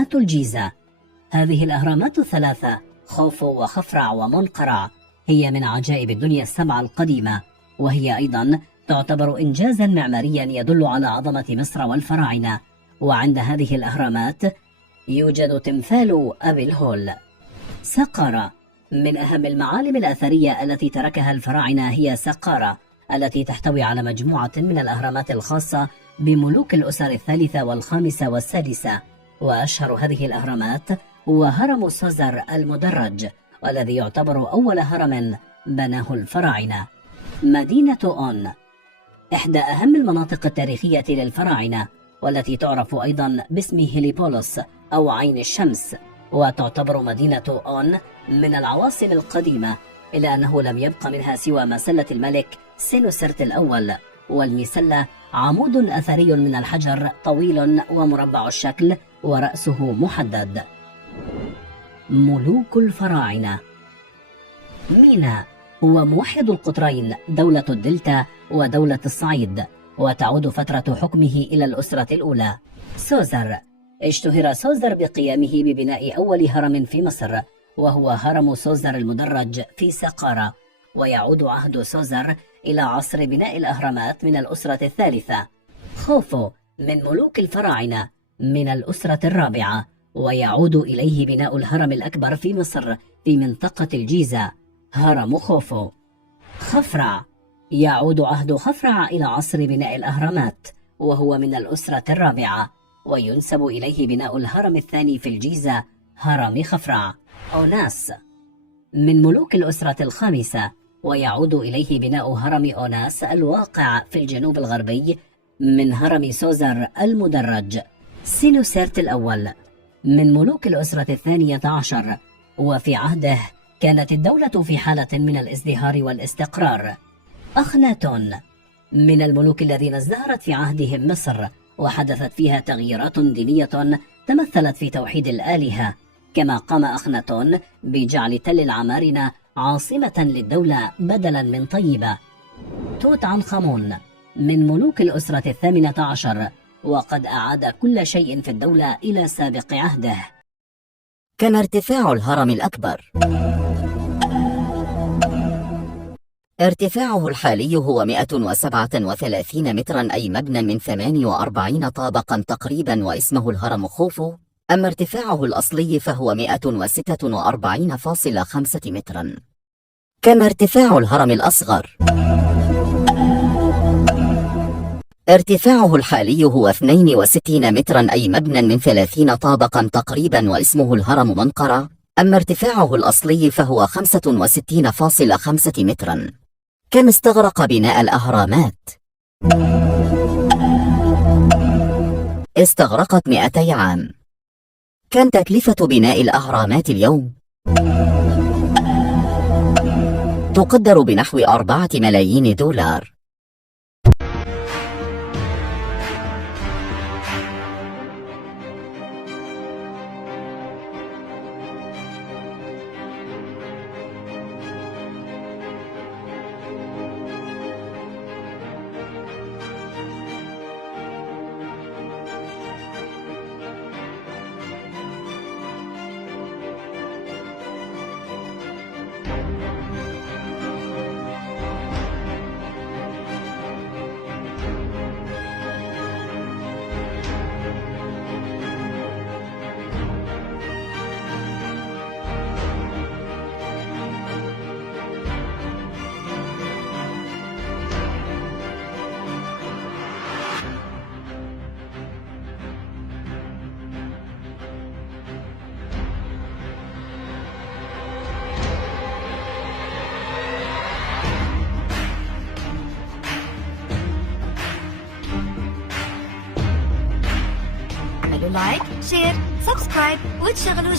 الجيزة. هذه الأهرامات الثلاثة خوفو وخفرع ومنقرع هي من عجائب الدنيا السبعة القديمة، وهي أيضا تعتبر إنجازا معماريا يدل على عظمة مصر والفراعنة. وعند هذه الأهرامات يوجد تمثال أبي الهول. سقارة. من أهم المعالم الأثرية التي تركها الفراعنة هي سقارة، التي تحتوي على مجموعة من الأهرامات الخاصة بملوك الأسر الثالثة والخامسة والسادسة. وأشهر هذه الأهرامات هو هرم سوزر المدرج، والذي يعتبر أول هرم بناه الفراعنة. مدينة أون، إحدى أهم المناطق التاريخية للفراعنة، والتي تعرف أيضا باسم هيليبولوس أو عين الشمس. وتعتبر مدينة أون من العواصم القديمة، إلا أنه لم يبق منها سوى مسلة الملك سينوسرت الأول. والمسلة عمود أثري من الحجر طويل ومربع الشكل ورأسه محدد. ملوك الفراعنة. مينا هو موحد القطرين، دولة الدلتا ودولة الصعيد، وتعود فترة حكمه إلى الأسرة الأولى. سوزر، اشتهر سوزر بقيامه ببناء أول هرم في مصر، وهو هرم سوزر المدرج في سقارة. ويعود عهد سوزر إلى عصر بناء الأهرامات من الأسرة الثالثة. خوفو من ملوك الفراعنة من الأسرة الرابعة، ويعود إليه بناء الهرم الأكبر في مصر في منطقة الجيزة، هرم خوفو. خفرع، يعود عهد خفرع إلى عصر بناء الأهرامات، وهو من الأسرة الرابعة، وينسب إليه بناء الهرم الثاني في الجيزة، هرم خفرع. أوناس، من ملوك الأسرة الخامسة، ويعود إليه بناء هرم أوناس الواقع في الجنوب الغربي من هرم سوزر المدرج. سينوسرت الأول، من ملوك الأسرة الثانية عشر، وفي عهده كانت الدولة في حالة من الازدهار والاستقرار. أخناتون، من الملوك الذين ازدهرت في عهدهم مصر، وحدثت فيها تغييرات دينية تمثلت في توحيد الآلهة، كما قام أخناتون بجعل تل العمارنة عاصمة للدولة بدلا من طيبة. توت عنخ آمون، من ملوك الأسرة الثامنة عشر، وقد أعاد كل شيء في الدولة إلى سابق عهده. كان ارتفاع الهرم الأكبر. ارتفاعه الحالي هو 137 مترا، أي مبنى من 48 طابقا تقريبا، واسمه الهرم خوفو. أما ارتفاعه الأصلي فهو 146.5 مترا. كان ارتفاع الهرم الأصغر. ارتفاعه الحالي هو 62 مترا، أي مبنى من 30 طابقا تقريبا، واسمه الهرم منقرع. أما ارتفاعه الأصلي فهو 65.5 مترا. كم استغرق بناء الأهرامات؟ استغرقت 200 عام. كم تكلفة بناء الأهرامات اليوم؟ تقدر بنحو 4 ملايين دولار. اعملوا لايك، شير، سبسكرايب وتشغلوا